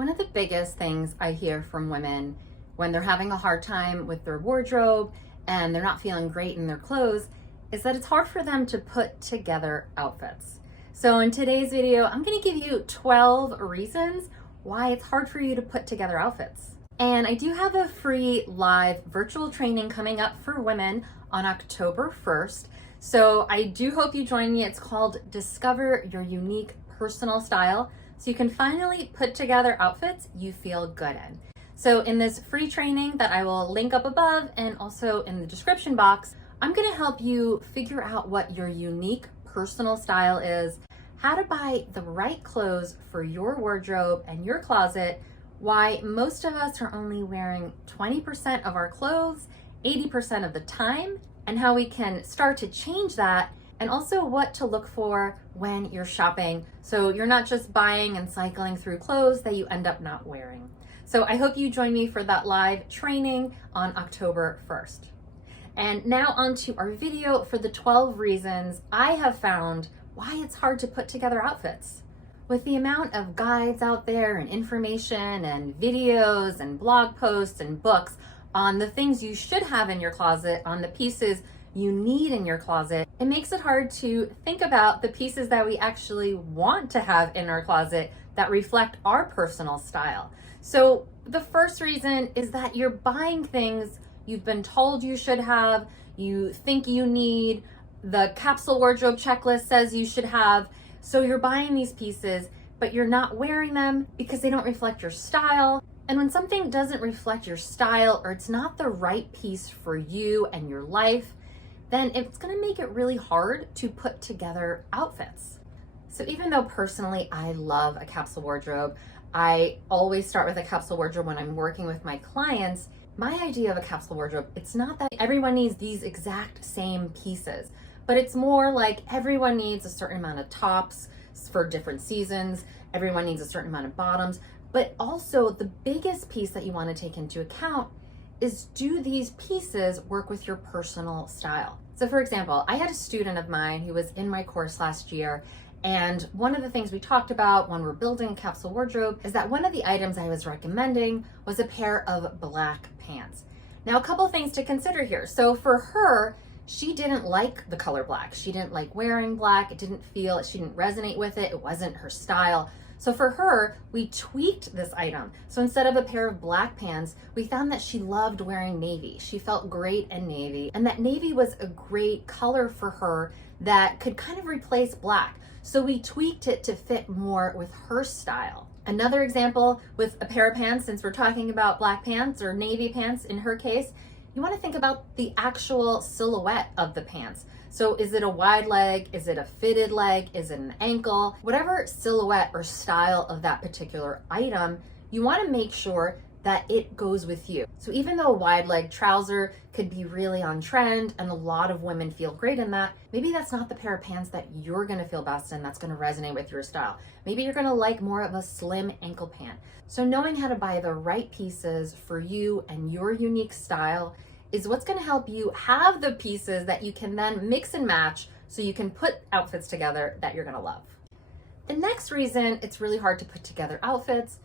One of the biggest things I hear from women when they're having a hard time with their wardrobe and they're not feeling great in their clothes is that it's hard for them to put together outfits. So in today's video, I'm going to give you 12 reasons why it's hard for you to put together outfits. And I do have a free live virtual training coming up for women on October 1st. So I do hope you join me. It's called Discover Your Unique Personal Style, so you can finally put together outfits you feel good in. So in this free training that I will link up above and also in the description box, I'm going to help you figure out what your unique personal style is, how to buy the right clothes for your wardrobe and your closet, why most of us are only wearing 20% of our clothes 80% of the time, and how we can start to change that, and also what to look for when you're shopping so you're not just buying and cycling through clothes that you end up not wearing. So I hope you join me for that live training on October 1st. And now on to our video for the 12 reasons I have found why it's hard to put together outfits. With the amount of guides out there and information and videos and blog posts and books on the things you should have in your closet, on the pieces you need in your closet, it makes it hard to think about the pieces that we actually want to have in our closet that reflect our personal style. So the first reason is that you're buying things you've been told you should have, you think you need, the capsule wardrobe checklist says you should have. So you're buying these pieces, but you're not wearing them because they don't reflect your style. And when something doesn't reflect your style, or it's not the right piece for you and your life, then it's going to make it really hard to put together outfits. So even though personally I love a capsule wardrobe, I always start with a capsule wardrobe when I'm working with my clients. My idea of a capsule wardrobe, it's not that everyone needs these exact same pieces, but it's more like everyone needs a certain amount of tops for different seasons. Everyone needs a certain amount of bottoms, but also the biggest piece that you want to take into account is, do these pieces work with your personal style? So for example, I had a student of mine who was in my course last year, and one of the things we talked about when we're building a capsule wardrobe is that one of the items I was recommending was a pair of black pants. Now, a couple things to consider here. So for her, she didn't like the color black. She didn't like wearing black. She didn't resonate with it. It wasn't her style. So for her, we tweaked this item. So instead of a pair of black pants, we found that she loved wearing navy. She felt great in navy, and that navy was a great color for her that could kind of replace black. So we tweaked it to fit more with her style. Another example with a pair of pants, since we're talking about black pants or navy pants in her case, you want to think about the actual silhouette of the pants. So is it a wide leg? Is it a fitted leg? Is it an ankle? Whatever silhouette or style of that particular item, you want to make sure that it goes with you. So even though a wide leg trouser could be really on trend and a lot of women feel great in that, maybe that's not the pair of pants that you're going to feel best in, that's going to resonate with your style. Maybe you're going to like more of a slim ankle pant. So knowing how to buy the right pieces for you and your unique style is what's going to help you have the pieces that you can then mix and match so you can put outfits together that you're going to love. The next reason it's really hard to put together outfits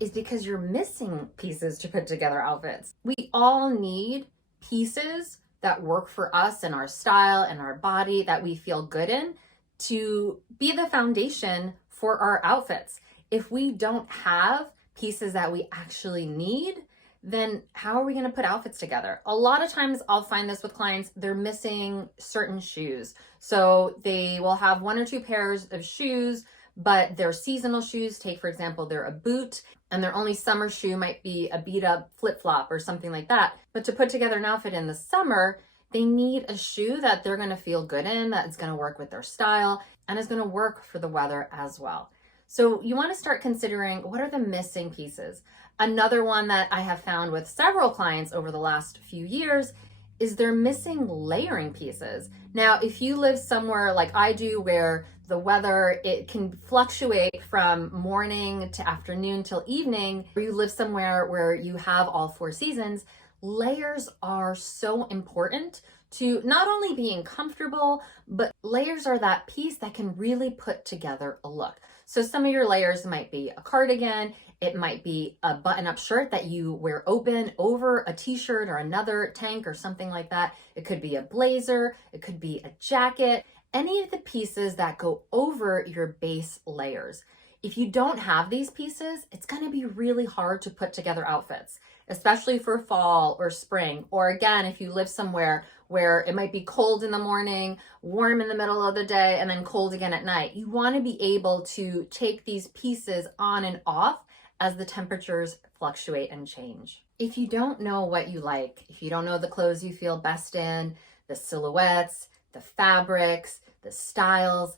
is because you're missing pieces to put together outfits. We all need pieces that work for us and our style and our body that we feel good in to be the foundation for our outfits. If we don't have pieces that we actually need, then how are we going to put outfits together? A lot of times I'll find this with clients, they're missing certain shoes. So they will have one or two pairs of shoes, but they're seasonal shoes. Take, for example, they're a boot, and their only summer shoe might be a beat up flip-flop or something like that. But to put together an outfit in the summer, they need a shoe that they're going to feel good in, that's going to work with their style, and is going to work for the weather as well. So you want to start considering, what are the missing pieces? Another one that I have found with several clients over the last few years is they're missing layering pieces. Now, if you live somewhere like I do where the weather, it can fluctuate from morning to afternoon till evening, or you live somewhere where you have all four seasons, layers are so important to not only being comfortable, but layers are that piece that can really put together a look. So some of your layers might be a cardigan, It might be a button-up shirt that you wear open over a t-shirt or another tank or something like that. It could be a blazer, it could be a jacket, any of the pieces that go over your base layers. If you don't have these pieces, it's going to be really hard to put together outfits, especially for fall or spring. Or again, if you live somewhere where it might be cold in the morning, warm in the middle of the day, and then cold again at night. You want to be able to take these pieces on and off as the temperatures fluctuate and change. If you don't know what you like, if you don't know the clothes you feel best in, the silhouettes, the fabrics, the styles,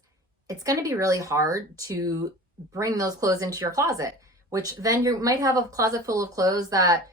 it's going to be really hard to bring those clothes into your closet, which then you might have a closet full of clothes that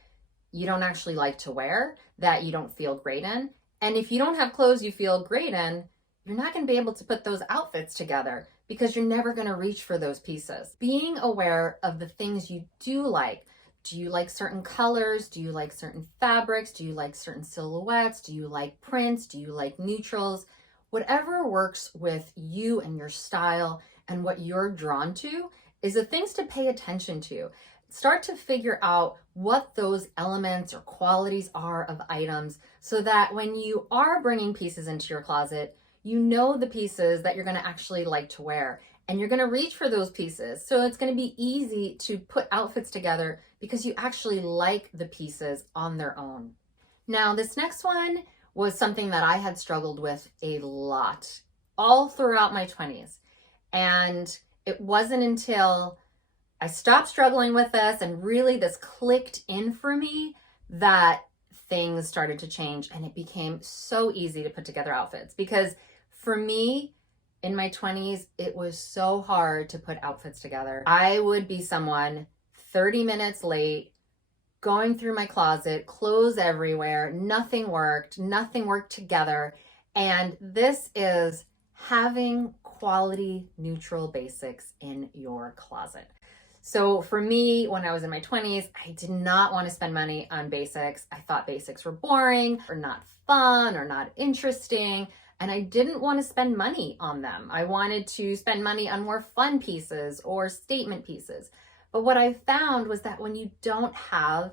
you don't actually like to wear, that you don't feel great in. And if you don't have clothes you feel great in, you're not going to be able to put those outfits together because you're never going to reach for those pieces. Being aware of the things you do like. Do you like certain colors? Do you like certain fabrics? Do you like certain silhouettes? Do you like prints? Do you like neutrals? Whatever works with you and your style and what you're drawn to is the things to pay attention to. Start to figure out what those elements or qualities are of items so that when you are bringing pieces into your closet, you know the pieces that you're going to actually like to wear and you're going to reach for those pieces. So it's going to be easy to put outfits together because you actually like the pieces on their own. Now, this next one was something that I had struggled with a lot all throughout my 20s. And it wasn't until I stopped struggling with this and really this clicked in for me that things started to change and it became so easy to put together outfits. Because for me, in my 20s, it was so hard to put outfits together. I would be someone 30 minutes late, going through my closet, clothes everywhere, nothing worked together. And this is having quality neutral basics in your closet. So for me, when I was in my 20s, I did not want to spend money on basics. I thought basics were boring or not fun or not interesting. And I didn't want to spend money on them. I wanted to spend money on more fun pieces or statement pieces. But what I found was that when you don't have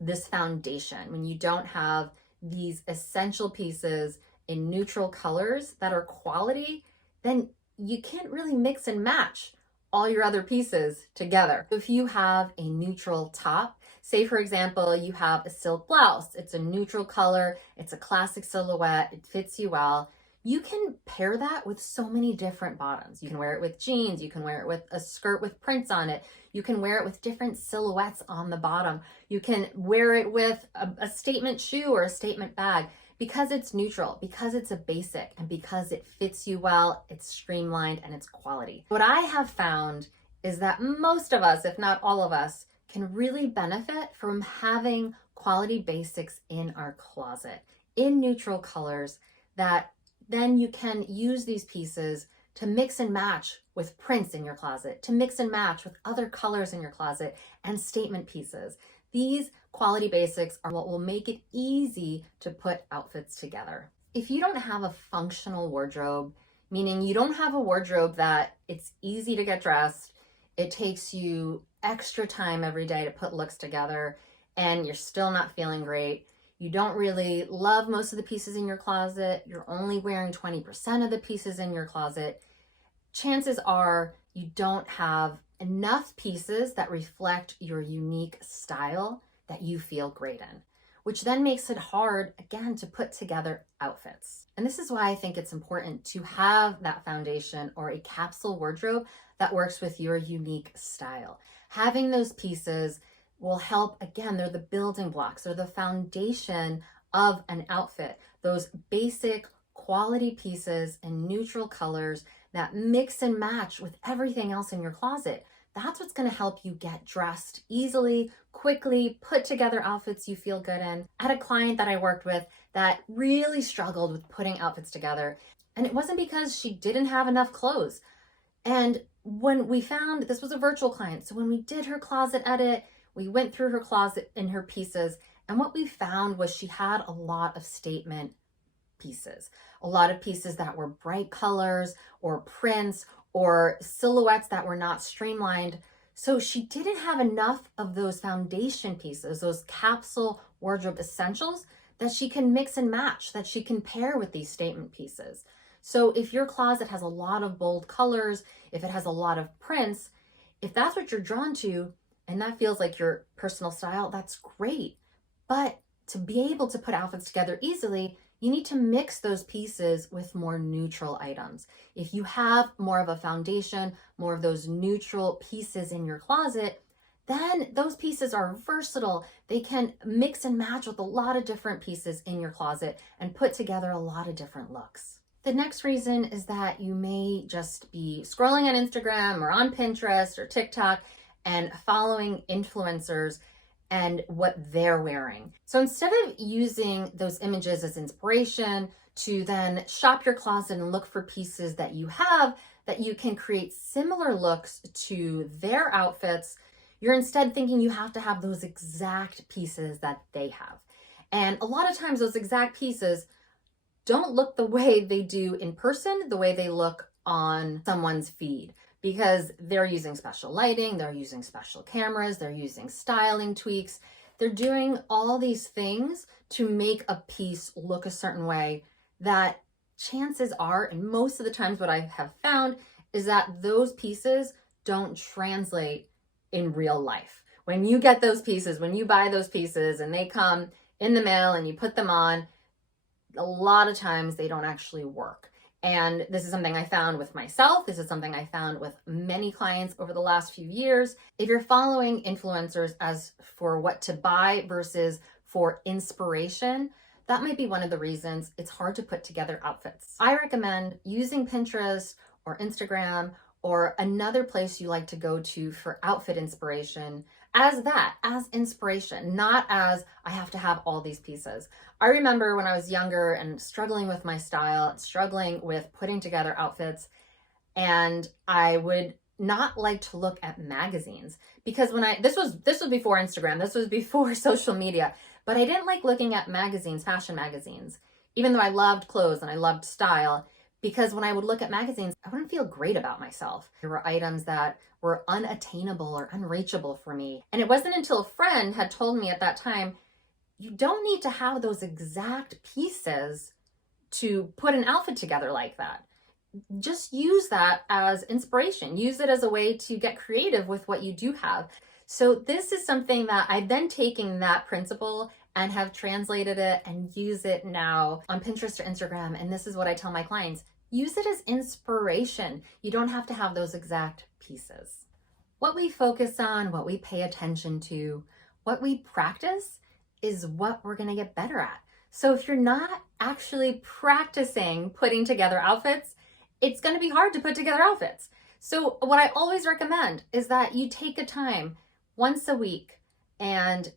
this foundation, when you don't have these essential pieces in neutral colors that are quality, then you can't really mix and match all your other pieces together. If you have a neutral top, say for example, you have a silk blouse, it's a neutral color, it's a classic silhouette, it fits you well, you can pair that with so many different bottoms. You can wear it with jeans, you can wear it with a skirt with prints on it, you can wear it with different silhouettes on the bottom, you can wear it with a statement shoe or a statement bag. Because it's neutral, because it's a basic, and because it fits you well, it's streamlined, and it's quality. What I have found is that most of us, if not all of us, can really benefit from having quality basics in our closet, in neutral colors, that then you can use these pieces to mix and match with prints in your closet, to mix and match with other colors in your closet, and statement pieces. These quality basics are what will make it easy to put outfits together. If you don't have a functional wardrobe, meaning you don't have a wardrobe that it's easy to get dressed, it takes you extra time every day to put looks together, and you're still not feeling great, you don't really love most of the pieces in your closet, you're only wearing 20% of the pieces in your closet, chances are you don't have enough pieces that reflect your unique style that you feel great in, which then makes it hard, again, to put together outfits. And this is why I think it's important to have that foundation or a capsule wardrobe that works with your unique style. Having those pieces will help, again, they're the building blocks, they're the foundation of an outfit. Those basic quality pieces in neutral colors that mix and match with everything else in your closet. That's what's going to help you get dressed easily, quickly, put together outfits you feel good in. I had a client that I worked with that really struggled with putting outfits together, and it wasn't because she didn't have enough clothes. And when we found, this was a virtual client, so when we did her closet edit, we went through her closet and her pieces, and what we found was she had a lot of statement pieces, a lot of pieces that were bright colors or prints or silhouettes that were not streamlined. So she didn't have enough of those foundation pieces, those capsule wardrobe essentials that she can mix and match, that she can pair with these statement pieces. So if your closet has a lot of bold colors, if it has a lot of prints, if that's what you're drawn to and that feels like your personal style, that's great. But to be able to put outfits together easily, you need to mix those pieces with more neutral items. If you have more of a foundation, more of those neutral pieces in your closet, then those pieces are versatile. They can mix and match with a lot of different pieces in your closet and put together a lot of different looks. The next reason is that you may just be scrolling on Instagram or on Pinterest or TikTok and following influencers and what they're wearing. So instead of using those images as inspiration to then shop your closet and look for pieces that you have that you can create similar looks to their outfits, you're instead thinking you have to have those exact pieces that they have. And a lot of times those exact pieces don't look the way they do in person, the way they look on someone's feed, because they're using special lighting, they're using special cameras, they're using styling tweaks. They're doing all these things to make a piece look a certain way that chances are, and most of the times what I have found is that those pieces don't translate in real life. When you get those pieces, when you buy those pieces and they come in the mail and you put them on, a lot of times they don't actually work. And this is something I found with myself. This is something I found with many clients over the last few years. If you're following influencers as for what to buy versus for inspiration, that might be one of the reasons it's hard to put together outfits. I recommend using Pinterest or Instagram or another place you like to go to for outfit inspiration as inspiration, not as I have to have all these pieces. I remember when I was younger and struggling with my style, struggling with putting together outfits, and I would not like to look at magazines because this was before Instagram, this was before social media, but I didn't like looking at magazines, fashion magazines, even though I loved clothes and I loved style. Because when I would look at magazines, I wouldn't feel great about myself. There were items that were unattainable or unreachable for me. And it wasn't until a friend had told me at that time, you don't need to have those exact pieces to put an outfit together like that. Just use that as inspiration. Use it as a way to get creative with what you do have. So this is something that I've then taken that principle and have translated it and use it now on Pinterest or Instagram. And this is what I tell my clients. Use it as inspiration. You don't have to have those exact pieces. What we focus on, what we pay attention to, what we practice is what we're going to get better at. So if you're not actually practicing putting together outfits, it's going to be hard to put together outfits. So what I always recommend is that you take a time once a week, and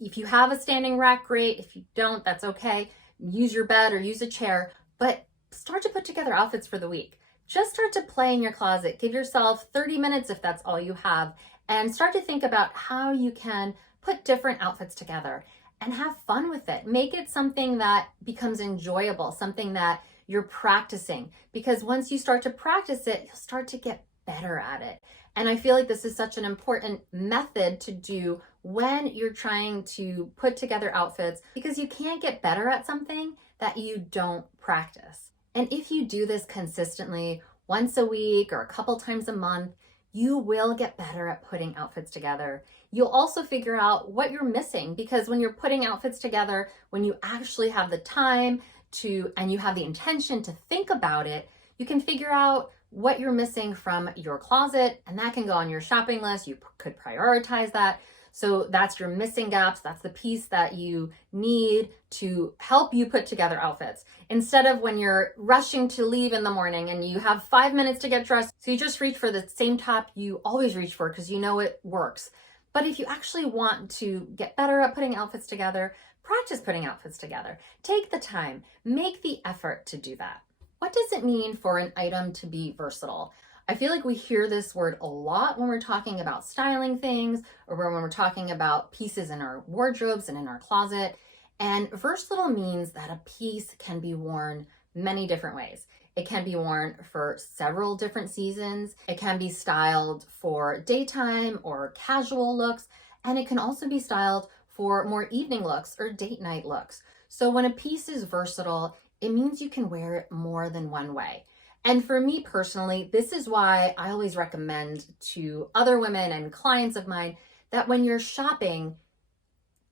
if you have a standing rack, great. If you don't, that's okay. Use your bed or use a chair, but start to put together outfits for the week. Just start to play in your closet. Give yourself 30 minutes if that's all you have, and start to think about how you can put different outfits together and have fun with it. Make it something that becomes enjoyable, something that you're practicing, because once you start to practice it, you'll start to get better at it. And I feel like this is such an important method to do when you're trying to put together outfits, because you can't get better at something that you don't practice. And if you do this consistently, once a week or a couple times a month, you will get better at putting outfits together. You'll also figure out what you're missing, because when you're putting outfits together, when you actually have the time to, and you have the intention to think about it, you can figure out what you're missing from your closet, and that can go on your shopping list. You could prioritize that. So that's your missing gaps. That's the piece that you need to help you put together outfits. Instead of when you're rushing to leave in the morning and you have 5 minutes to get dressed, so you just reach for the same top you always reach for because you know it works. But if you actually want to get better at putting outfits together, practice putting outfits together. Take the time, make the effort to do that. What does it mean for an item to be versatile? I feel like we hear this word a lot when we're talking about styling things, or when we're talking about pieces in our wardrobes and in our closet. And versatile means that a piece can be worn many different ways. It can be worn for several different seasons. It can be styled for daytime or casual looks, and it can also be styled for more evening looks or date night looks. So when a piece is versatile, it means you can wear it more than one way. And for me personally, this is why I always recommend to other women and clients of mine that when you're shopping,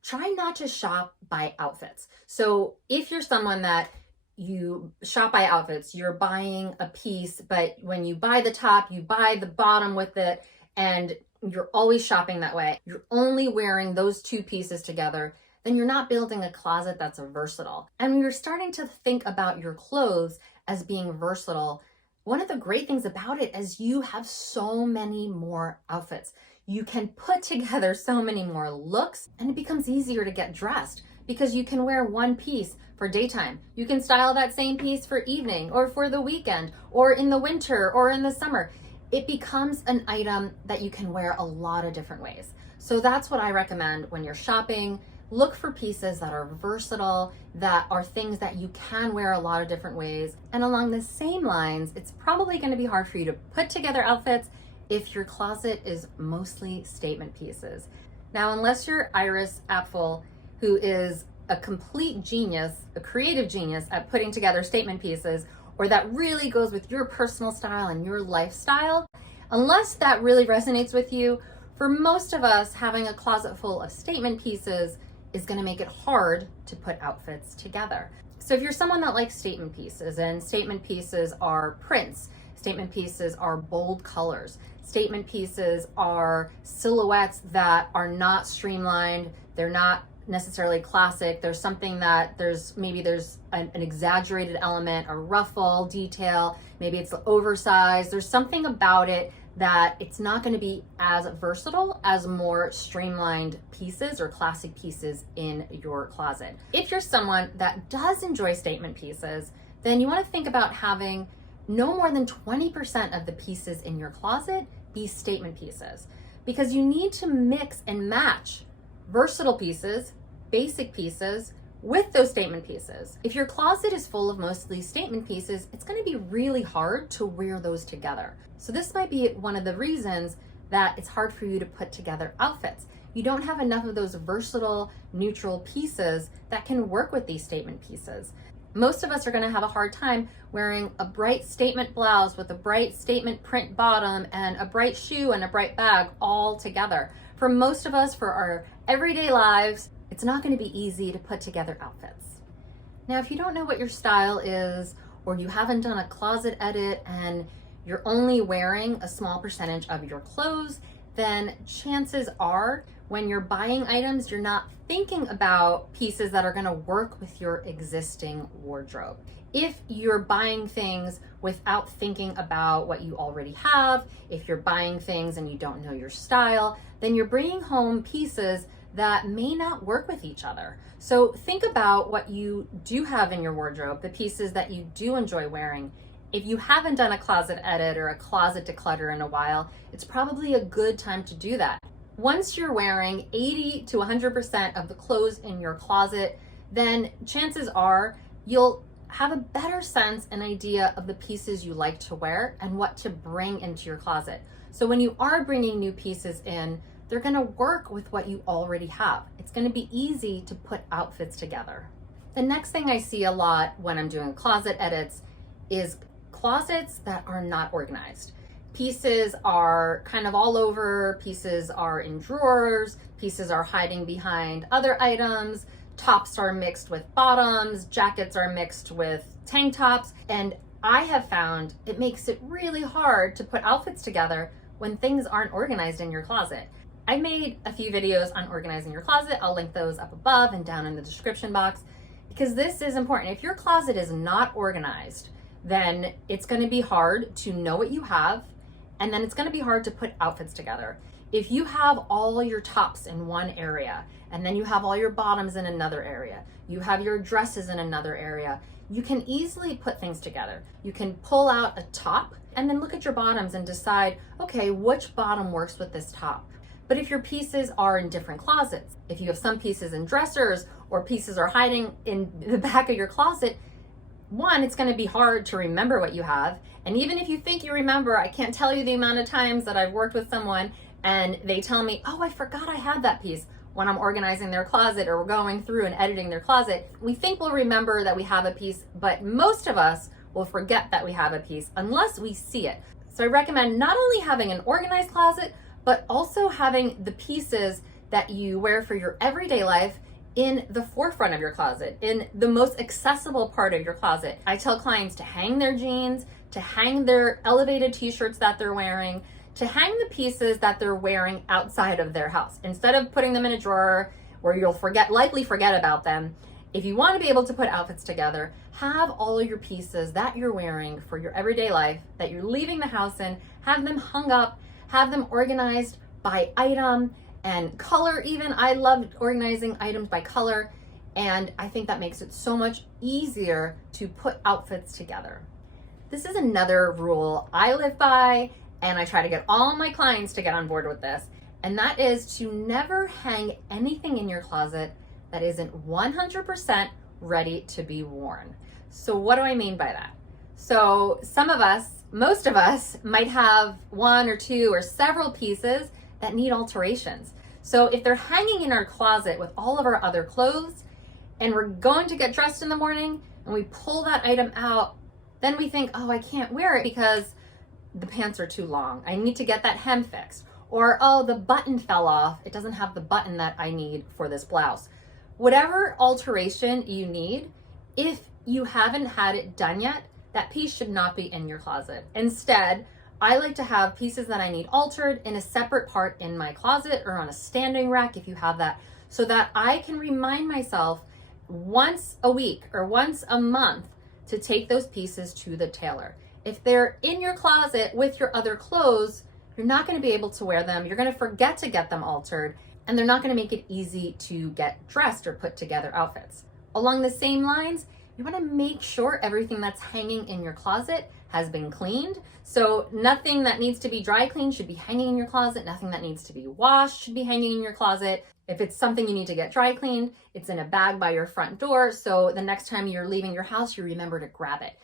try not to shop by outfits. So if you're someone that you shop by outfits, you're buying a piece, but when you buy the top, you buy the bottom with it, and you're always shopping that way, you're only wearing those two pieces together, then you're not building a closet that's versatile. And when you're starting to think about your clothes as being versatile, one of the great things about it is you have so many more outfits. You can put together so many more looks, and it becomes easier to get dressed because you can wear one piece for daytime. You can style that same piece for evening or for the weekend or in the winter or in the summer. It becomes an item that you can wear a lot of different ways. So that's what I recommend when you're shopping. Look for pieces that are versatile, that are things that you can wear a lot of different ways. And along the same lines, it's probably going to be hard for you to put together outfits if your closet is mostly statement pieces. Now, unless you're Iris Apfel, who is a complete genius, a creative genius at putting together statement pieces, or that really goes with your personal style and your lifestyle, unless that really resonates with you, for most of us, having a closet full of statement pieces is going to make it hard to put outfits together. So if you're someone that likes statement pieces, and statement pieces are prints, statement pieces are bold colors, statement pieces are silhouettes that are not streamlined, they're not necessarily classic, there's something that there's an exaggerated element, a ruffle detail, maybe it's oversized, there's something about it that it's not going to be as versatile as more streamlined pieces or classic pieces in your closet. If you're someone that does enjoy statement pieces, then you want to think about having no more than 20% of the pieces in your closet be statement pieces, because you need to mix and match versatile pieces, basic pieces, with those statement pieces. If your closet is full of mostly statement pieces, it's going to be really hard to wear those together. So this might be one of the reasons that it's hard for you to put together outfits. You don't have enough of those versatile, neutral pieces that can work with these statement pieces. Most of us are going to have a hard time wearing a bright statement blouse with a bright statement print bottom and a bright shoe and a bright bag all together. For most of us, for our everyday lives, it's not going to be easy to put together outfits. Now, if you don't know what your style is, or you haven't done a closet edit and you're only wearing a small percentage of your clothes, then chances are when you're buying items, you're not thinking about pieces that are going to work with your existing wardrobe. If you're buying things without thinking about what you already have, if you're buying things and you don't know your style, then you're bringing home pieces that may not work with each other. So think about what you do have in your wardrobe, the pieces that you do enjoy wearing. If you haven't done a closet edit or a closet declutter in a while, it's probably a good time to do that. Once you're wearing 80 to 100% of the clothes in your closet, then chances are you'll have a better sense and idea of the pieces you like to wear and what to bring into your closet. So when you are bringing new pieces in, they're going to work with what you already have. It's going to be easy to put outfits together. The next thing I see a lot when I'm doing closet edits is closets that are not organized. Pieces are kind of all over, pieces are in drawers, pieces are hiding behind other items, tops are mixed with bottoms, jackets are mixed with tank tops, and I have found it makes it really hard to put outfits together when things aren't organized in your closet. I made a few videos on organizing your closet. I'll link those up above and down in the description box, because this is important. If your closet is not organized, then it's going to be hard to know what you have, and then it's going to be hard to put outfits together. If you have all your tops in one area, and then you have all your bottoms in another area, you have your dresses in another area, you can easily put things together. You can pull out a top and then look at your bottoms and decide, okay, which bottom works with this top? But if your pieces are in different closets, if you have some pieces in dressers or pieces are hiding in the back of your closet, One, it's going to be hard to remember what you have. And even if you think you remember, I can't tell you the amount of times that I've worked with someone and they tell me, oh, I forgot I had that piece when I'm organizing their closet or we're going through and editing their closet. We think we'll remember that we have a piece, but most of us will forget that we have a piece unless we see it. So I recommend not only having an organized closet, but also having the pieces that you wear for your everyday life in the forefront of your closet, in the most accessible part of your closet. I tell clients to hang their jeans, to hang their elevated t-shirts that they're wearing, to hang the pieces that they're wearing outside of their house. Instead of putting them in a drawer where you'll likely forget about them, if you want to be able to put outfits together, have all your pieces that you're wearing for your everyday life, that you're leaving the house in, have them hung up, have them organized by item and color even. I love organizing items by color, and I think that makes it so much easier to put outfits together. This is another rule I live by, and I try to get all my clients to get on board with this, and that is to never hang anything in your closet that isn't 100% ready to be worn. So what do I mean by that? So most of us might have one or two or several pieces that need alterations. So if they're hanging in our closet with all of our other clothes and we're going to get dressed in the morning and we pull that item out, then we think, oh, I can't wear it because the pants are too long. I need to get that hem fixed. Or, oh, the button fell off. It doesn't have the button that I need for this blouse. Whatever alteration you need, if you haven't had it done yet, that piece should not be in your closet. Instead, I like to have pieces that I need altered in a separate part in my closet or on a standing rack if you have that, so that I can remind myself once a week or once a month to take those pieces to the tailor. If they're in your closet with your other clothes, you're not going to be able to wear them. You're going to forget to get them altered, and they're not going to make it easy to get dressed or put together outfits. Along the same lines, you want to make sure everything that's hanging in your closet has been cleaned. So nothing that needs to be dry cleaned should be hanging in your closet. Nothing that needs to be washed should be hanging in your closet. If it's something you need to get dry cleaned, it's in a bag by your front door. So the next time you're leaving your house, you remember to grab it.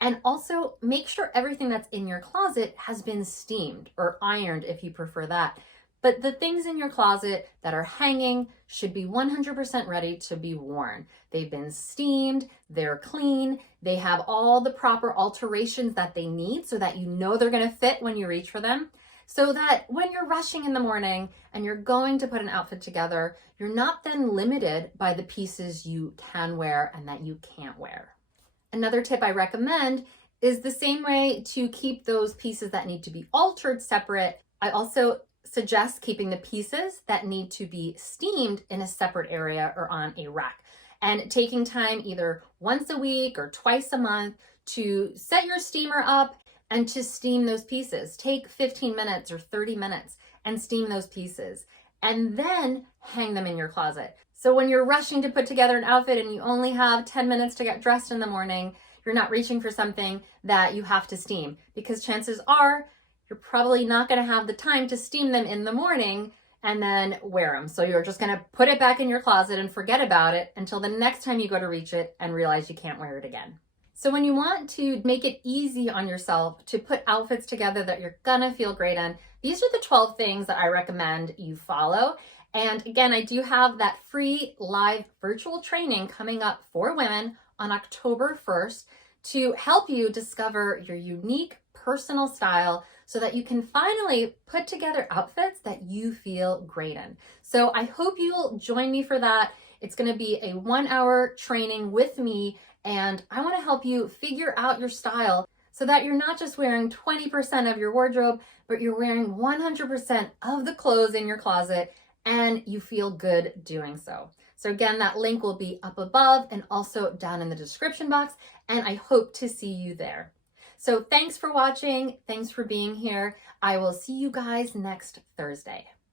And also make sure everything that's in your closet has been steamed or ironed if you prefer that. But the things in your closet that are hanging should be 100% ready to be worn. They've been steamed, they're clean, they have all the proper alterations that they need so that you know they're going to fit when you reach for them. So that when you're rushing in the morning and you're going to put an outfit together, you're not then limited by the pieces you can wear and that you can't wear. Another tip I recommend is the same way to keep those pieces that need to be altered separate. I also suggest keeping the pieces that need to be steamed in a separate area or on a rack, and taking time either once a week or twice a month to set your steamer up and to steam those pieces. Take 15 minutes or 30 minutes and steam those pieces, and then hang them in your closet. So when you're rushing to put together an outfit and you only have 10 minutes to get dressed in the morning, you're not reaching for something that you have to steam, because chances are you're probably not going to have the time to steam them in the morning and then wear them. So you're just going to put it back in your closet and forget about it until the next time you go to reach it and realize you can't wear it again. So when you want to make it easy on yourself to put outfits together that you're going to feel great in, these are the 12 things that I recommend you follow. And again, I do have that free live virtual training coming up for women on October 1st to help you discover your unique personal style so that you can finally put together outfits that you feel great in. So I hope you'll join me for that. It's going to be a 1-hour training with me, and I want to help you figure out your style so that you're not just wearing 20% of your wardrobe, but you're wearing 100% of the clothes in your closet, and you feel good doing so. So again, that link will be up above and also down in the description box, and I hope to see you there. So thanks for watching. Thanks for being here. I will see you guys next Thursday.